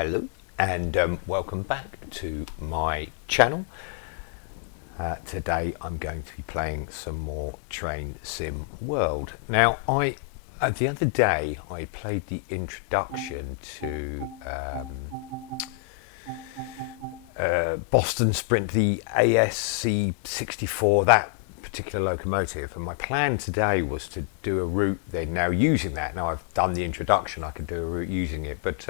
Hello and welcome back to my channel. Today I'm going to be playing some more Train Sim World. Now the other day I played the introduction to Boston Sprint, the ASC 64, that particular locomotive, and my plan today was to do a route then now using that. Now I've done the introduction, I could do a route using it, but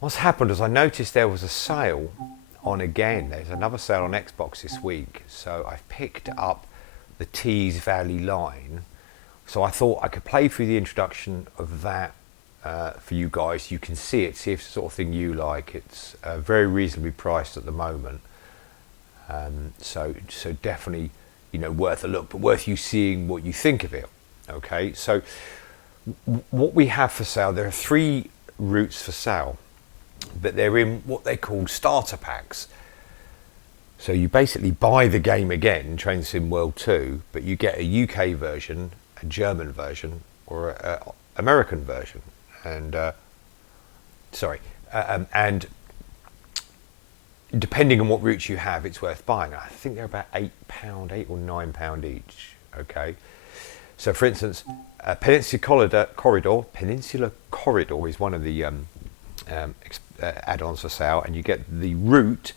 what's happened is I noticed there was a sale on again. There's another sale on Xbox this week, so I've picked up the Tees Valley line. So I thought I could play through the introduction of that for you guys. You can see it, see if it's the sort of thing you like. It's very reasonably priced at the moment, so definitely, you know, worth a look, but worth you seeing what you think of it. Okay, so what we have for sale, there are 3 routes for sale, but they're in what they call starter packs. So you basically buy the game again, Train Sim World 2, but you get a UK version, a German version, or a American version, and and depending on what routes you have, it's worth buying. I think they're about £8, £8 or £9 each. Okay, so for instance, Peninsula Corridor is one of the add-ons for sale, and you get the route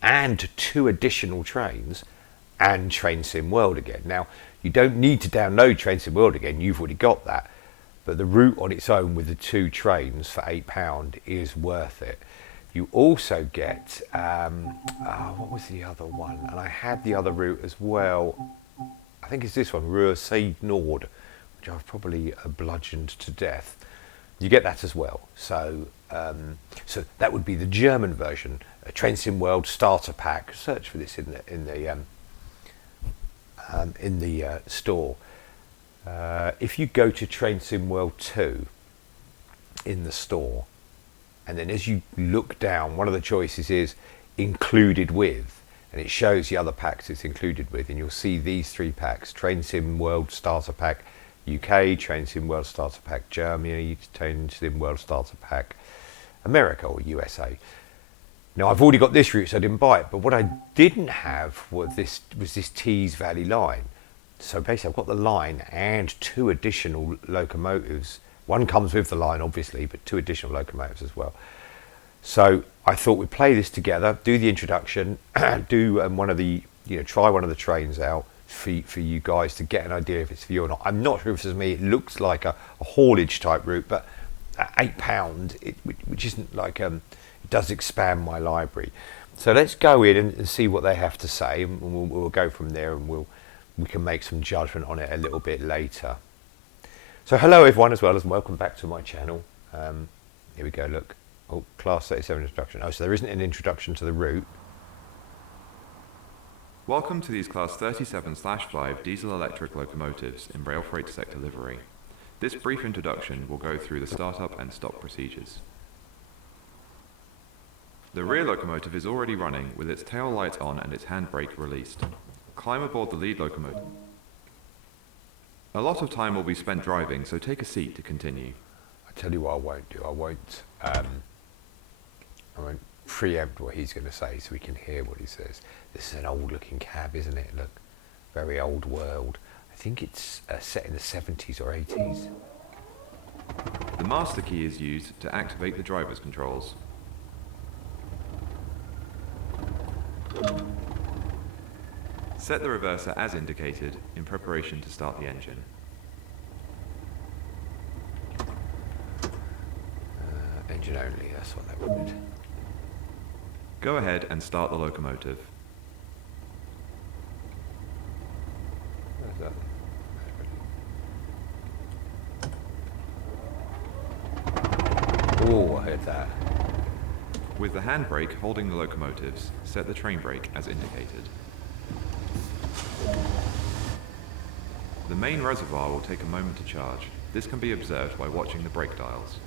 and 2 additional trains and Train Sim World again. Now you don't need to download Train Sim World again, you've already got that, but the route on its own with the 2 trains for £8 is worth it. You also get what was the other one, and I had the other route as well, I think it's this one, Rue Seid Nord, which I've probably bludgeoned to death. You get that as well. So so that would be the German version, a Train Sim World starter pack. Search for this in the store. If you go to Train Sim World 2 in the store, and then as you look down, one of the choices is included with, and it shows the other packs it's included with, and you'll see these 3 packs: Train Sim World starter pack UK, Train Sim World starter pack Germany, Train Sim World starter pack America or USA. Now I've already got this route, so I didn't buy it, but what I didn't have was this Tees Valley line. So basically I've got the line and 2 additional locomotives. One comes with the line obviously, but 2 additional locomotives as well. So I thought we'd play this together, do the introduction, do one of the, try one of the trains out for you guys to get an idea if it's for you or not. I'm not sure if it's me. It looks like a haulage type route, but at £8, which isn't like it does expand my library. So let's go in and see what they have to say, and we'll go from there, and we can make some judgment on it a little bit later. So hello everyone, as well as welcome back to my channel. Here we go. Look, class 37 introduction. So there isn't an introduction to the route. Welcome to these Class 37/5 diesel-electric locomotives in rail freight sector livery. This brief introduction will go through the startup and stop procedures. The rear locomotive is already running with its tail lights on and its handbrake released. Climb aboard the lead locomotive. A lot of time will be spent driving, so take a seat to continue. I tell you what I won't do. I won't preempt what he's going to say so we can hear what he says. This is an old looking cab, isn't it? Look, very old world. I think it's set in the 70s or 80s. The master key is used to activate the driver's controls. Set the reverser as indicated in preparation to start the engine. Engine only, that's what they wanted. Go ahead and start the locomotive. Where's that? Oh, I heard that. With the handbrake holding the locomotives, set the train brake as indicated. The main reservoir will take a moment to charge. This can be observed by watching the brake dials.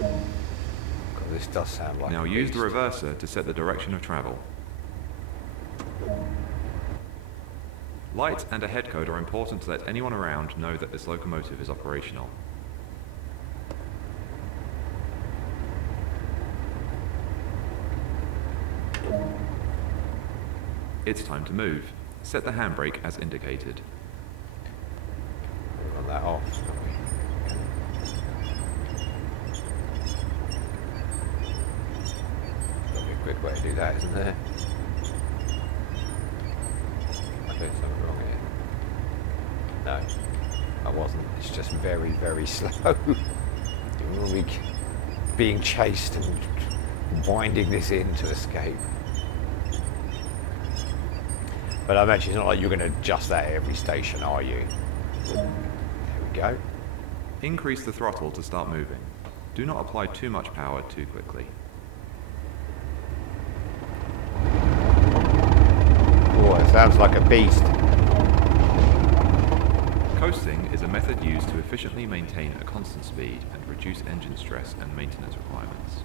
God, this does sound like Now use the reverser to set the direction of travel. Lights and a head code are important to let anyone around know that this locomotive is operational. It's time to move. Set the handbrake as indicated. We've got that off, haven't we? There'll be a quick way to do that, isn't there? I'm doing something wrong here. No, I wasn't. It's just very, very slow. You're normally being chased and winding this in to escape. But I imagine it's not like you're going to adjust that at every station, are you? There we go. Increase the throttle to start moving. Do not apply too much power too quickly. Oh, it sounds like a beast. Coasting is a method used to efficiently maintain a constant speed and reduce engine stress and maintenance requirements.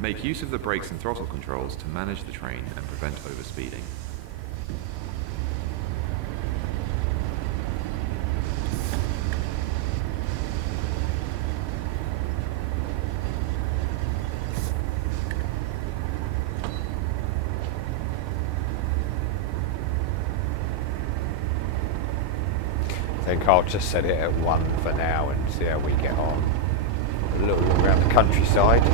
Make use of the brakes and throttle controls to manage the train and prevent overspeeding. I think I'll just set it at 1 for now and see how we get on. A little walk around the countryside.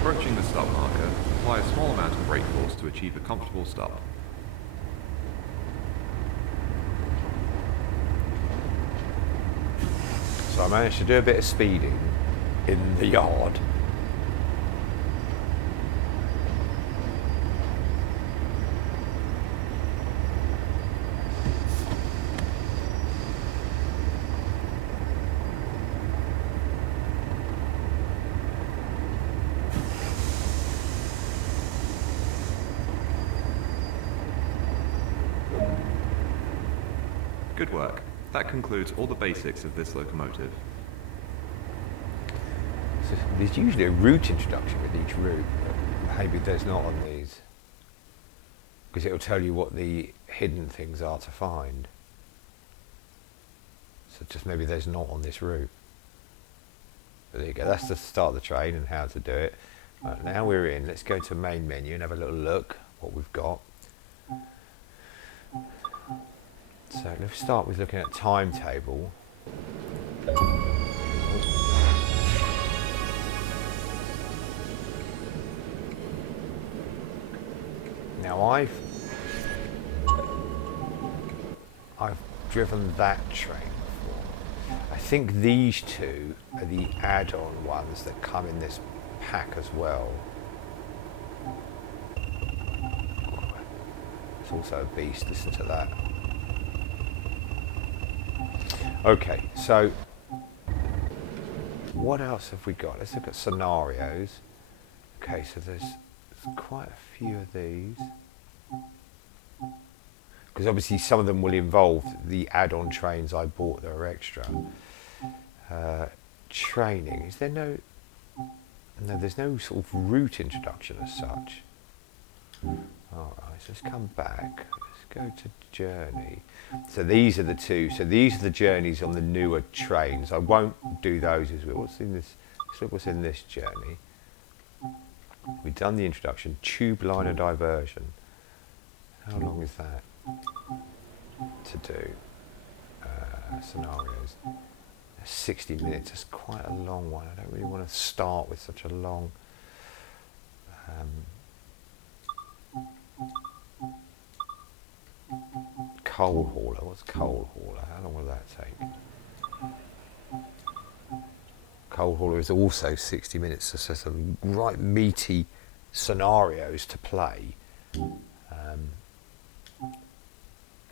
Approaching the stop marker, apply a small amount of brake force to achieve a comfortable stop. So I managed to do a bit of speeding in the yard. Good work. That concludes all the basics of this locomotive. So there's usually a route introduction with each route, but maybe there's not on these. Because it'll tell you what the hidden things are to find. So just maybe there's not on this route. But there you go, that's the start of the train and how to do it. Right, now we're in, let's go to main menu and have a little look what we've got. So let's start with looking at timetable. Now I've driven that train before. I think these two are the add-on ones that come in this pack as well. It's also a beast, listen to that. Okay, so what else have we got? Let's look at scenarios. Okay, so there's quite a few of these. Because obviously some of them will involve the add-on trains I bought that are extra. Training, is there no, there's no sort of route introduction as such. Alright, so let's come back. Let's go to journey. So these are the two. So these are the journeys on the newer trains. I won't do those as well. What's in this? Let's look what's in this journey. We've done the introduction. Tube liner diversion. How long is that to do? Scenarios. 60 minutes. That's quite a long one. I don't really want to start with such a long. Coal hauler. What's coal hauler? How long will that take? Coal hauler is also 60 minutes. So some right meaty scenarios to play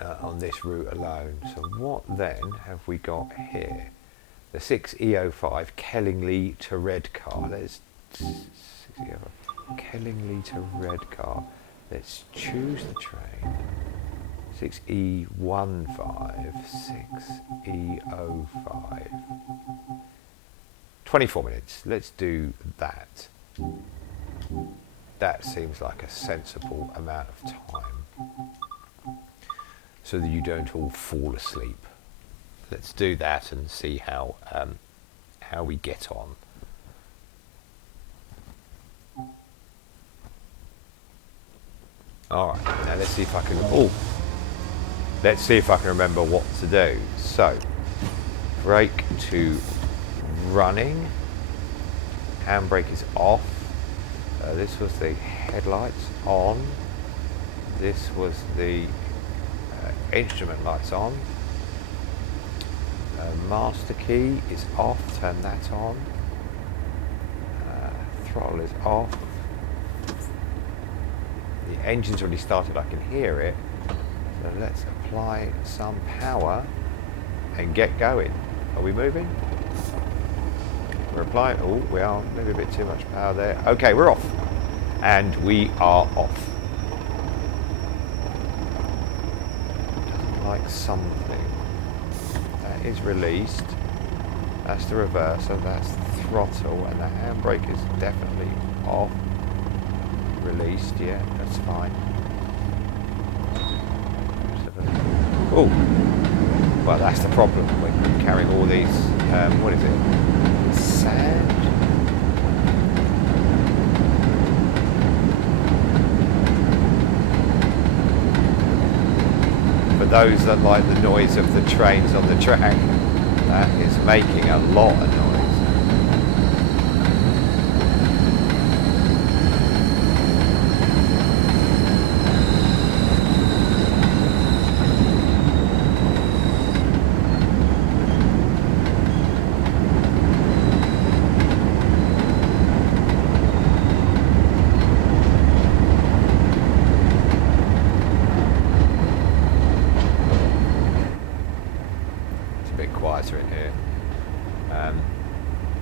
on this route alone. So what then have we got here? The 6 EO5 Kellingley to Redcar. Let's Kellingley to Redcar. Let's choose the train. 6E15, 6E05. 24 minutes. Let's do that. That seems like a sensible amount of time, so that you don't all fall asleep. Let's do that and see how we get on. All right, now let's see if I can. Let's see if I can remember what to do. So, brake to running. Handbrake is off. This was the headlights on. This was the instrument lights on. Master key is off. Turn that on. Throttle is off. The engine's already started. I can hear it. So let's apply some power and get going. Are we moving? We're applying. Oh, we are. Maybe a bit too much power there. Okay, we're off. And we are off. Doesn't like something. That is released. That's the reverser. That's the throttle. And the handbrake is definitely off. Released. Yeah, that's fine. Oh. Well, that's the problem. We're carrying all these. What is it? Sand. For those that like the noise of the trains on the track, that is making a lot of noise. In here.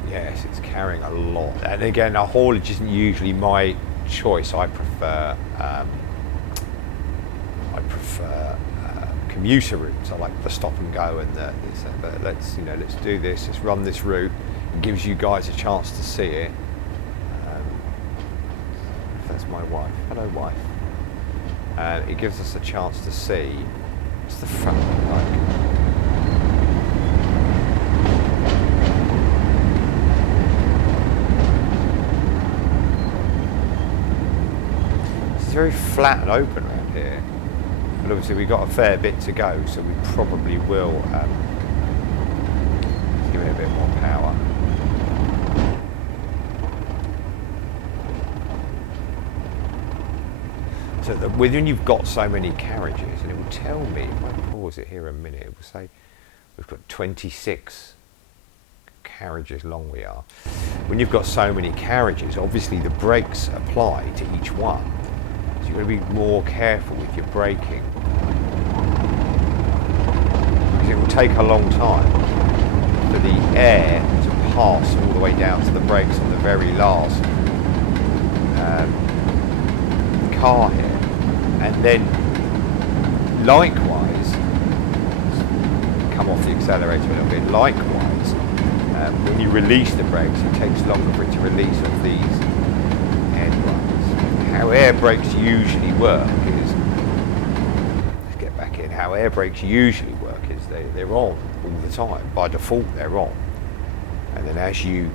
Yes, it's carrying a lot, and again, a haulage isn't usually my choice. I prefer commuter routes. I like the stop and go and but let's do this. Let's run this route. It gives you guys a chance to see it. That's my wife. Hello, wife. It gives us a chance to see what's the front like. It's very flat and open around here, but obviously we've got a fair bit to go, so we probably will give it a bit more power. So when you've got so many carriages, and it will tell me, if I pause it here a minute, it will say we've got 26 carriages long we are. When you've got so many carriages, obviously the brakes apply to each one. So you've got to be more careful with your braking. Because it will take a long time for the air to pass all the way down to the brakes on the very last car here. And then likewise, come off the accelerator a little bit, likewise, when you release the brakes, it takes longer for it to release off these end runs. How air brakes usually work is, let's get back in, how air brakes usually work is they're on all the time. By default, they're on. And then as you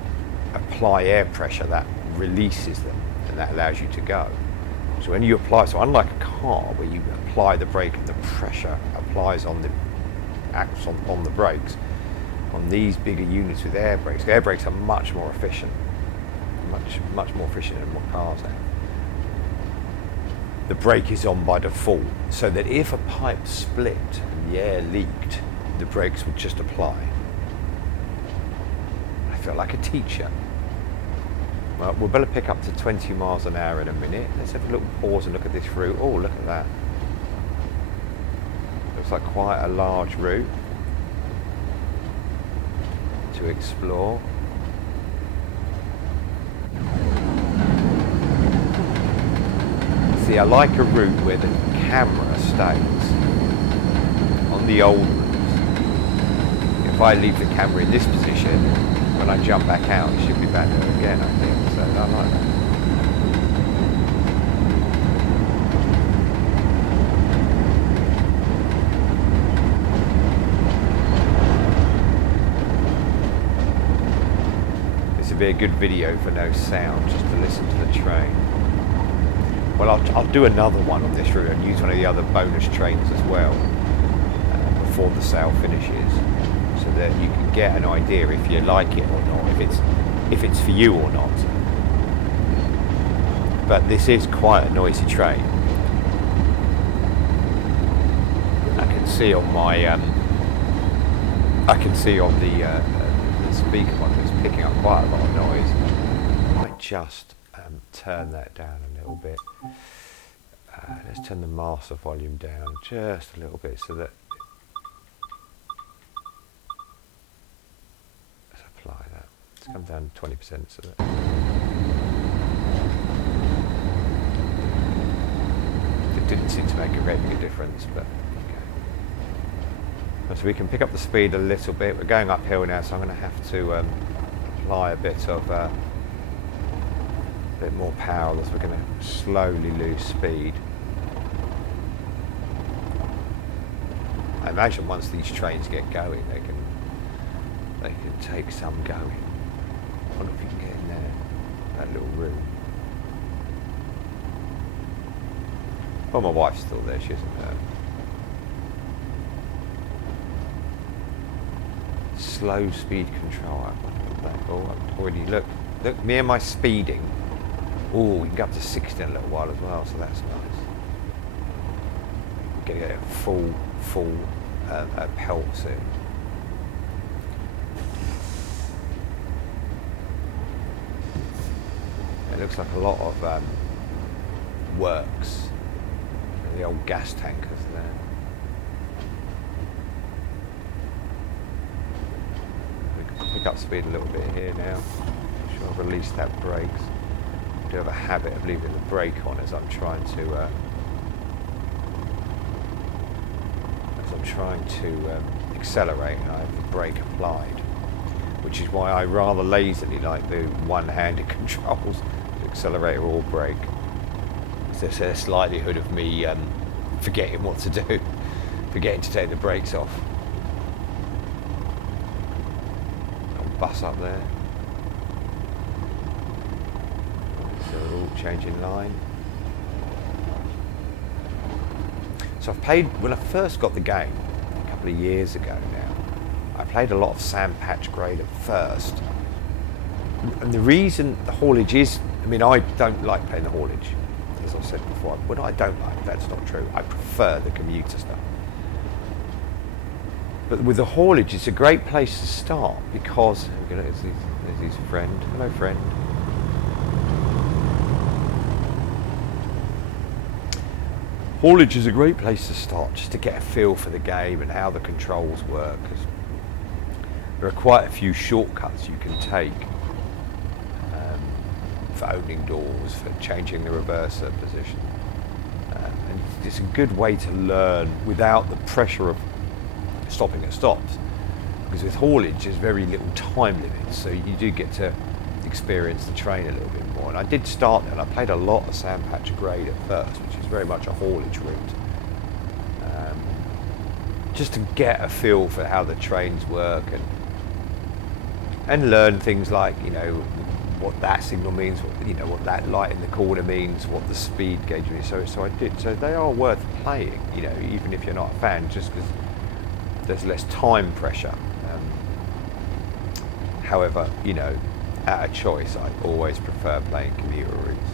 apply air pressure, that releases them, and that allows you to go. So when you apply, so unlike a car where you apply the brake and the pressure applies on the acts on the brakes, on these bigger units with air brakes are much more efficient, much more efficient than what cars have. The brake is on by default, so that if a pipe split and the air leaked, the brakes would just apply. I feel like a teacher. Well, we'll better pick up to 20 miles an hour in a minute. Let's have a little pause and look at this route. Oh, look at that. Looks like quite a large route to explore. See, I like a route where the camera stays the old ones, if I leave the camera in this position, when I jump back out, it should be back there again, I think. So I like that. This would be a good video for no sound, just to listen to the train. Well, I'll do another one on this route and use one of the other bonus trains as well before the sale finishes, so that you can get an idea if you like it or not, if it's for you or not. But this is quite a noisy train. I can see on my the speaker one that's picking up quite a lot of noise. I might just turn that down a little bit. Let's turn the master volume down just a little bit so that. Let's apply that. Let's come down to 20% so that. It didn't seem to make a great big difference, but okay. So we can pick up the speed a little bit. We're going uphill now, so I'm going to have to apply a bit more power as we're going to slowly lose speed. I imagine once these trains get going, they can take some going. I wonder if we can get in there, that little room. Oh, my wife's still there, she isn't there. Slow speed control. I've already look, me and my speeding. Oh, we can go up to 60 in a little while as well, so that's nice. We're going to get a full pelt soon. It looks like a lot of works. The old gas tankers there. We can pick up speed a little bit here now. Make sure I've released that brakes. I do have a habit of leaving the brake on as I'm trying to accelerate, and I have the brake applied, which is why I rather lazily like the one-handed controls, the accelerator or brake. There's a likelihood of me forgetting what to do, forgetting to take the brakes off. Got a bus up there. So we're all changing line. So I've played, when I first got the game, a couple of years ago now, I played a lot of Sandpatch Grade at first. And the reason the haulage is, I mean, I don't like playing the haulage, as I said before. What I don't like, that's not true. I prefer the commuter stuff. But with the haulage, it's a great place to start because, there's his friend. Hello, friend. Haulage is a great place to start, just to get a feel for the game and how the controls work. 'Cause there are quite a few shortcuts you can take for opening doors, for changing the reverser position. And it's a good way to learn without the pressure of stopping at stops. Because with haulage, there's very little time limit, so you do get to experience the train a little bit more. And I did start there, and I played a lot of Sandpatch Grade at first, which is very much a haulage route. Just to get a feel for how the trains work and learn things like, what that signal means, what that light in the corner means, what the speed gauge means. So I did. So they are worth playing, even if you're not a fan, just because there's less time pressure. However, at a choice, I always prefer playing commuter routes.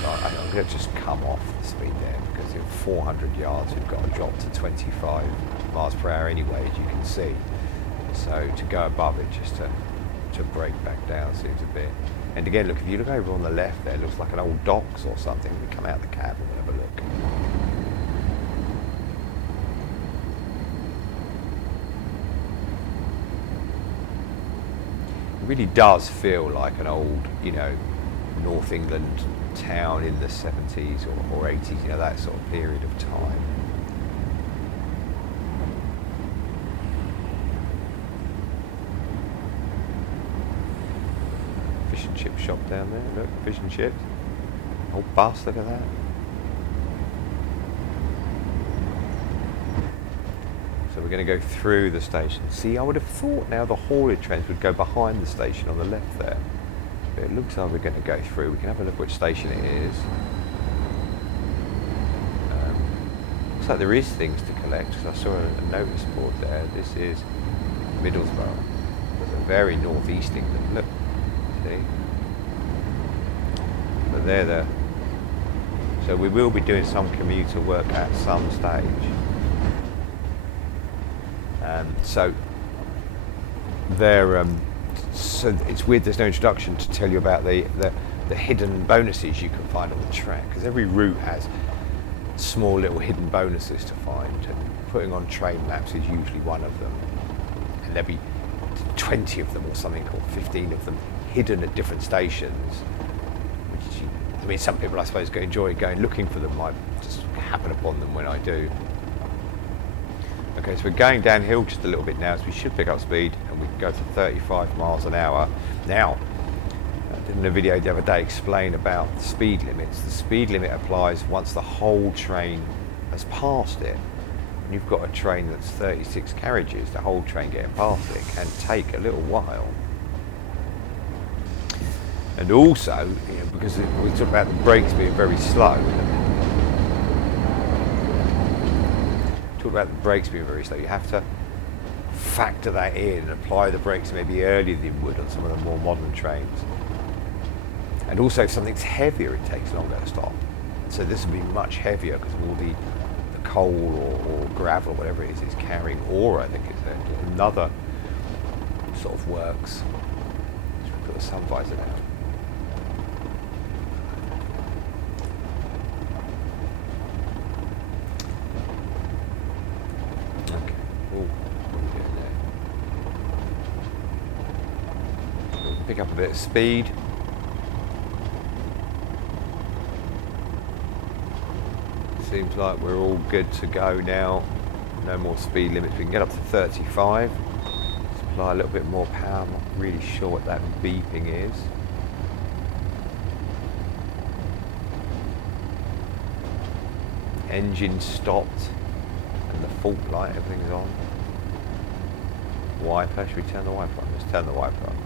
So I'm going to just come off the speed there because in 400 yards we've got to drop to 25 miles per hour anyway, as you can see. So to go above it, just to break back down seems a bit. And again, look, if you look over on the left there, it looks like an old docks or something. We come out the cab and have a look. It really does feel like an old, North England town in the 70s or 80s, you know, that sort of period of time. Fish and chip shop down there, look, fish and chips. Old bus, look at that. So we're going to go through the station. See, I would have thought now the haulage trains would go behind the station on the left there. But it looks like we're going to go through. We can have a look which station it is. Looks like there is things to collect, because I saw a notice board there. This is Middlesbrough. There's a very northeast England. Look, see? But they're there. So we will be doing some commuter work at some stage. So it's weird there's no introduction to tell you about the hidden bonuses you can find on the track, because every route has small little hidden bonuses to find, and putting on train maps is usually one of them, and there'll be 20 of them or something, or 15 of them hidden at different stations, which I mean, some people I suppose enjoy going looking for them. I just happen upon them when I do. Okay, so we're going downhill just a little bit now, so we should pick up speed, and we can go to 35 miles an hour. Now, I did in a video the other day explain about speed limits. The speed limit applies once the whole train has passed it. And you've got a train that's 36 carriages, the whole train getting past it can take a little while. And also, you know, because we talk about the brakes being very slow, about the brakes being very slow, you have to factor that in and apply the brakes maybe earlier than you would on some of the more modern trains. And also, if something's heavier, it takes longer to stop. So this will be much heavier because of all the coal or gravel or whatever it is carrying, or I think it's another sort of works. Let's put the sun visor down. Pick up a bit of speed. Seems like we're all good to go now. No more speed limits. We can get up to 35. Supply a little bit more power. I'm not really sure what that beeping is. Engine stopped. And the fault light, everything's on. Wiper. Should we turn the wiper on? Let's turn the wiper on.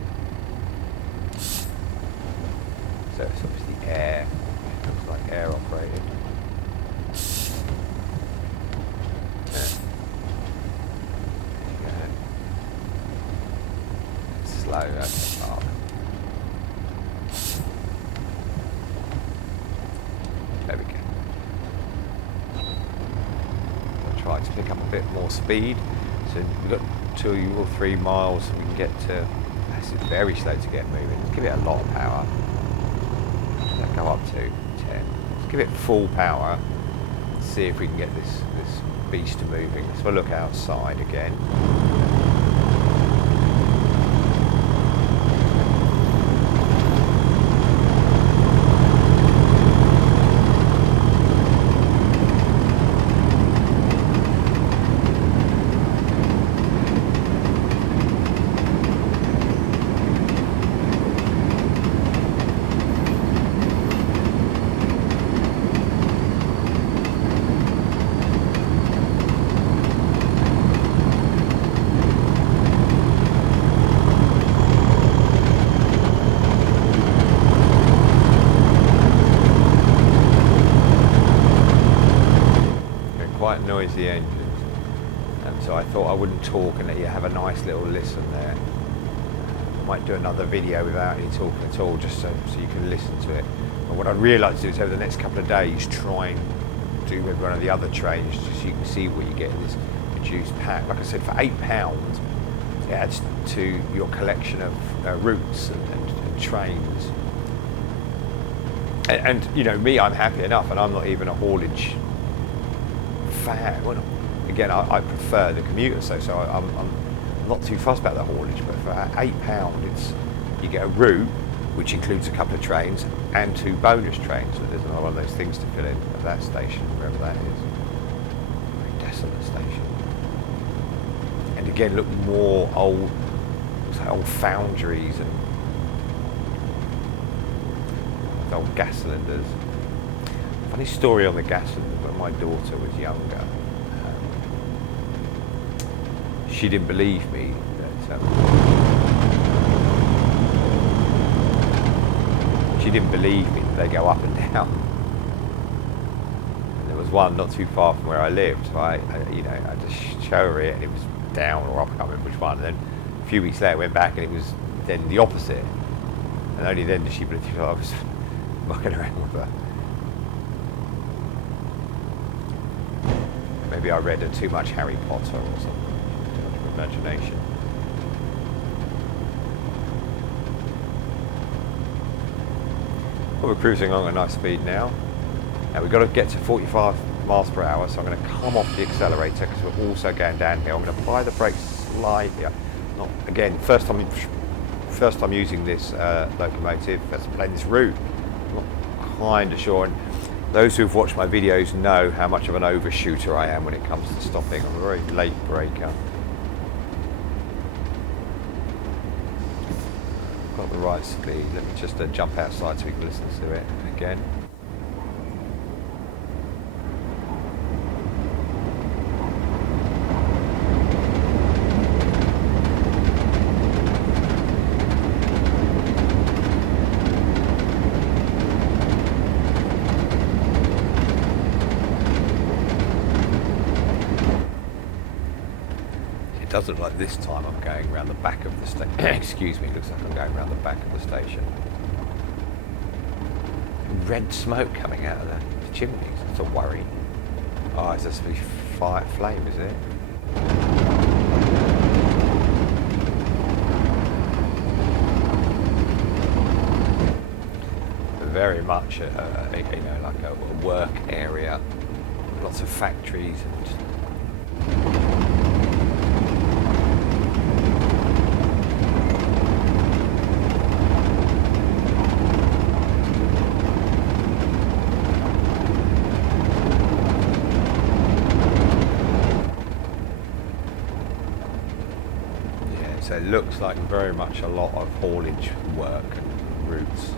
So it's obviously air. It looks like air operated. Slow, that's the mark. There we go. I'll try to pick up a bit more speed. So we've got 2 or 3 miles, we can get to. This is very slow to get moving. Give it a lot of power. Go up to 10. Let's give it full power. See if we can get this beast moving. Let's have a look outside again. Noisy engines, and so I thought I wouldn't talk and let you have a nice little listen there. Might do another video without any talking at all, just so you can listen to it. But what I'd really like to do is over the next couple of days try and do maybe one of the other trains, just so you can see what you get in this reduced pack. Like I said, for £8 it adds to your collection of routes and trains. And you know me, I'm happy enough, and I'm not even a haulage fan. Well, again, I prefer the commuter, so I'm not too fussed about the haulage. But for £8, you get a route, which includes a couple of trains and 2 bonus trains. So there's another one of those things to fill in at that station, wherever that is. Very desolate station. And again, look more old foundries and old gas cylinders. Funny story on the gas cylinders. When my daughter was younger, she didn't believe me that they go up and down. And there was one not too far from where I lived, so I just show her it, and it was down or up. I can't remember which one. And then a few weeks later, I went back, and it was then the opposite. And only then did she believe I was mucking around with her. Maybe I read too much Harry Potter or something. Too much imagination. Well, we're cruising along at a nice speed now. Now we've got to get to 45 miles per hour, so I'm going to come off the accelerator because we're also going downhill. I'm going to apply the brakes slightly. Not again, first time using this locomotive. That's playing this route. I'm not kind of sure. And those who've watched my videos know how much of an overshooter I am when it comes to stopping. I'm a very late braker. Got the right speed. Let me just jump outside so we can listen to it again. It doesn't look like this time I'm going around the back of the station. Excuse me, looks like I'm going around the back of the station. Red smoke coming out of the chimneys. It's a worry. Oh, it's just a fire flame, is it? Very much, like a work area. Lots of factories and. So it looks like very much a lot of haulage work and routes.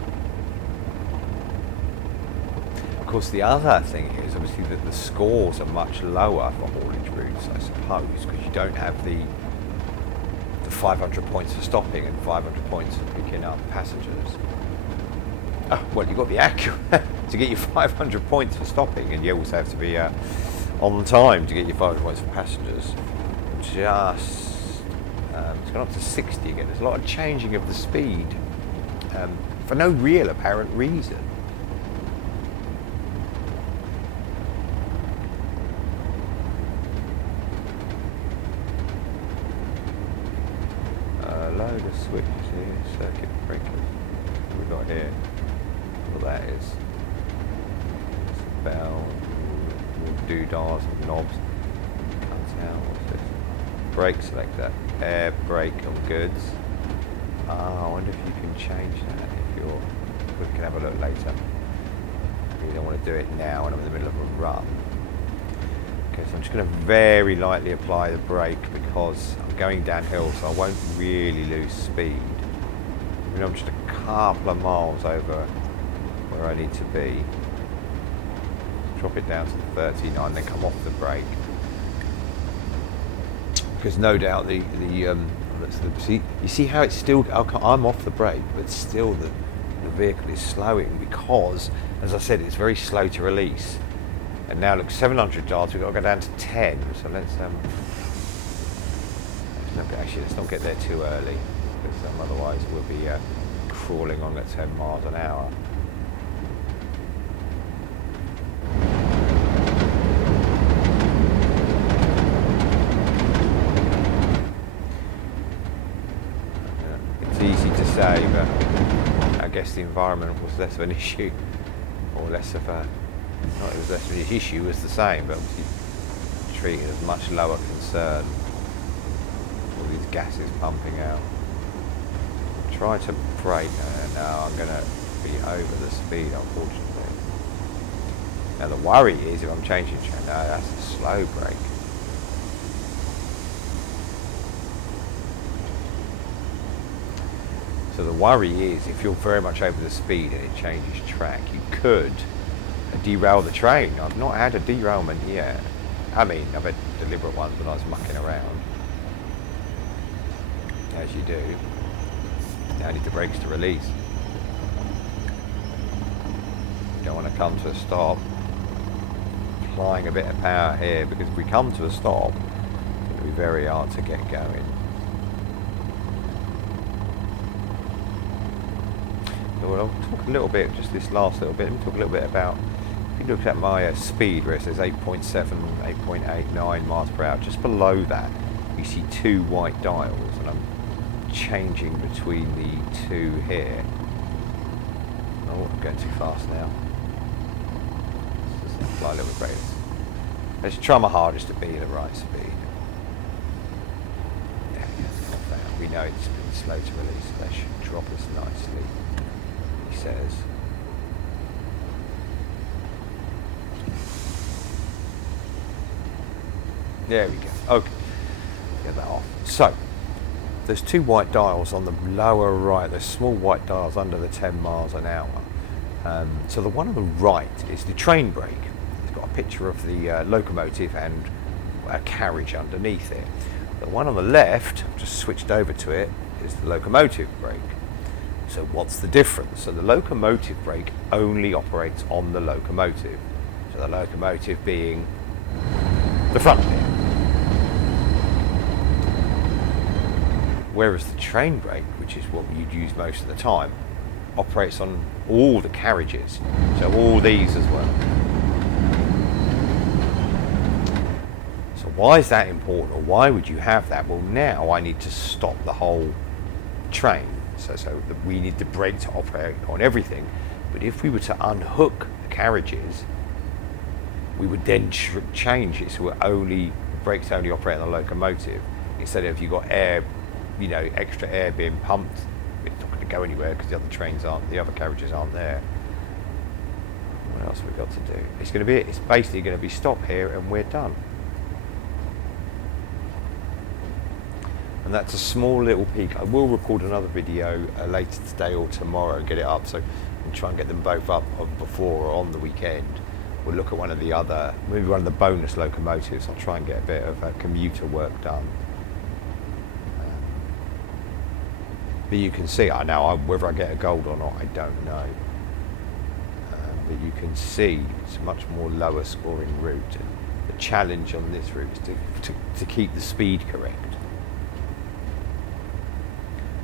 Of course, the other thing is obviously that the scores are much lower for haulage routes, I suppose, because you don't have the 500 points for stopping and 500 points for picking up passengers. Oh, well, you've got to be accurate to get your 500 points for stopping, and you also have to be on time to get your 500 points for passengers. It's gone up to 60 again. There's a lot of changing of the speed for no real apparent reason. Load of switches here, circuit breakers. What have we got here? What that is? It's a bell, doodahs and knobs. Cuts out. What's this? Brake selector. Air brake on goods. I wonder if you can change that we can have a look later. You don't want to do it now when I'm in the middle of a run. Okay, so I'm just going to very lightly apply the brake because I'm going downhill, so I won't really lose speed. I'm just a couple of miles over where I need to be. Drop it down to 39, then come off the brake. Because no doubt you see how it's still, I'm off the brake, but still the vehicle is slowing because, as I said, it's very slow to release. And now look, 700 yards, we've got to go down to 10. So let's not get there too early, because otherwise we'll be crawling on at 10 miles an hour. Easy to say, but I guess the environment was less of an issue, or less of a, not it was less of an issue, it was the same, but obviously treated as much lower concern. All these gases pumping out, try to brake. No, I'm going to be over the speed, unfortunately. Now the worry is if I'm changing track, no, that's a slow brake. So the worry is if you're very much over the speed and it changes track, you could derail the train. I've not had a derailment yet. I mean, I've had deliberate ones when I was mucking around, as you do. Now I need the brakes to release. You don't want to come to a stop. Applying a bit of power here, because if we come to a stop, it'll be very hard to get going. So I'll talk a little bit, just this last little bit, let me talk a little bit about, if you look at my speed where it says 8.7, 8.89 miles per hour, just below that you see two white dials, and I'm changing between the two here. Oh, I'm going too fast now. Let's just apply a little bit brake. Let's try my hardest to be the right speed. There we go. We know it's been slow to release, so that should drop us nicely. He says. There we go. Okay. Get that off. So, there's two white dials on the lower right. There's small white dials under the 10 miles an hour. So the one on the right is the train brake. It's got a picture of the locomotive and a carriage underneath it. The one on the left, I've just switched over to it, is the locomotive brake. So what's the difference? So the locomotive brake only operates on the locomotive. So the locomotive being the front here. Whereas the train brake, which is what you'd use most of the time, operates on all the carriages. So all these as well. So why is that important, or why would you have that? Well, now I need to stop the whole train. So we need the brake to operate on everything. But if we were to unhook the carriages, we would then change it so brakes only operate on the locomotive. Instead of you got air, extra air being pumped, it's not going to go anywhere because the other carriages aren't there. What else have we got to do? It's basically going to be stop here and we're done. And that's a small little peek. I will record another video later today or tomorrow and get it up, so I can try and get them both up before or on the weekend. We'll look at maybe one of the bonus locomotives. I'll try and get a bit of commuter work done. But you can see, whether I get a gold or not, I don't know. But you can see it's a much more lower scoring route. And the challenge on this route is to keep the speed correct.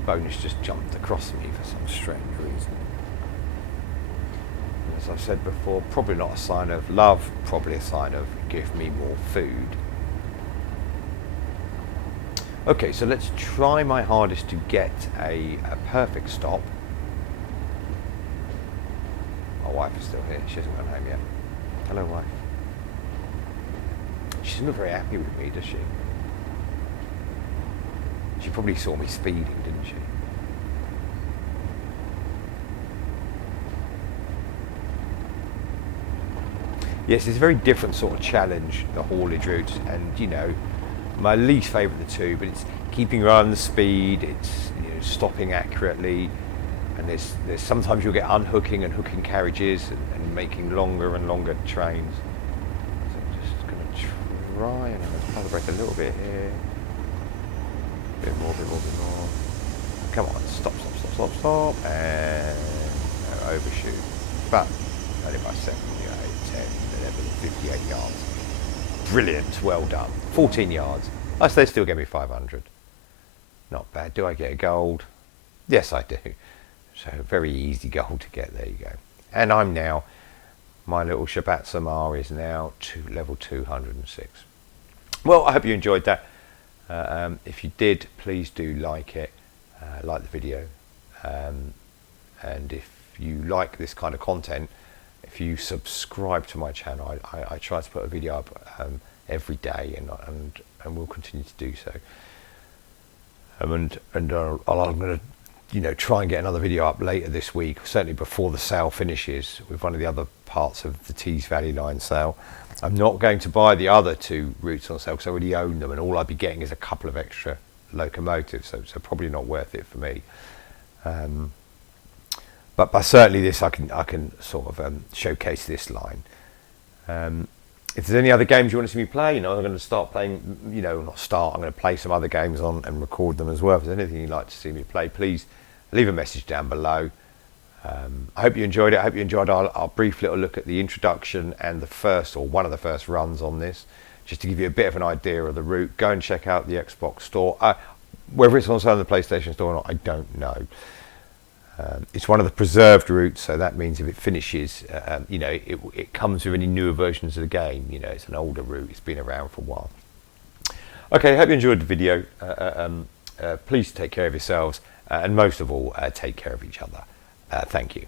Bonus just jumped across me for some strange reason. And as I've said before, probably not a sign of love, probably a sign of give me more food. Okay, so let's try my hardest to get a perfect stop. My wife is still here. She hasn't gone home yet. Hello, wife. She doesn't look very happy with me, does she? She probably saw me speeding, didn't she? Yes, it's a very different sort of challenge, the haulage route, and my least favourite of the two, but it's keeping your eye on the speed, it's stopping accurately, and there's sometimes you'll get unhooking and hooking carriages and making longer and longer trains. So I'm just going to try and apply the brake a little bit here. Bit more. Come on, stop, and overshoot. But only by 7, 8, 10, 11, 58 yards. Brilliant, well done. 14 yards. They still get me 500. Not bad. Do I get a gold? Yes, I do. So very easy gold to get. There you go. And I'm now, my little Shabbat Samar is now to level 206. Well, I hope you enjoyed that. If you did, please do like it, like the video, and if you like this kind of content, if you subscribe to my channel, I try to put a video up every day, and we'll continue to do so. I'm going to try and get another video up later this week, certainly before the sale finishes, with one of the other parts of the Tees Valley Line sale. I'm not going to buy the other 2 routes on sale because I already own them, and all I'd be getting is a couple of extra locomotives, so probably not worth it for me. But certainly this, I can sort of showcase this line. If there's any other games you want to see me play, I'm going to start playing, I'm going to play some other games on and record them as well. If there's anything you'd like to see me play, please leave a message down below. I hope you enjoyed it. I hope you enjoyed our brief little look at the introduction and one of the first runs on this, just to give you a bit of an idea of the route. Go and check out the Xbox store. Whether it's on sale in the PlayStation store or not, I don't know. It's one of the preserved routes, so that means if it finishes, it comes with any newer versions of the game. It's an older route. It's been around for a while. Okay, hope you enjoyed the video. Please take care of yourselves, and most of all, take care of each other. Thank you.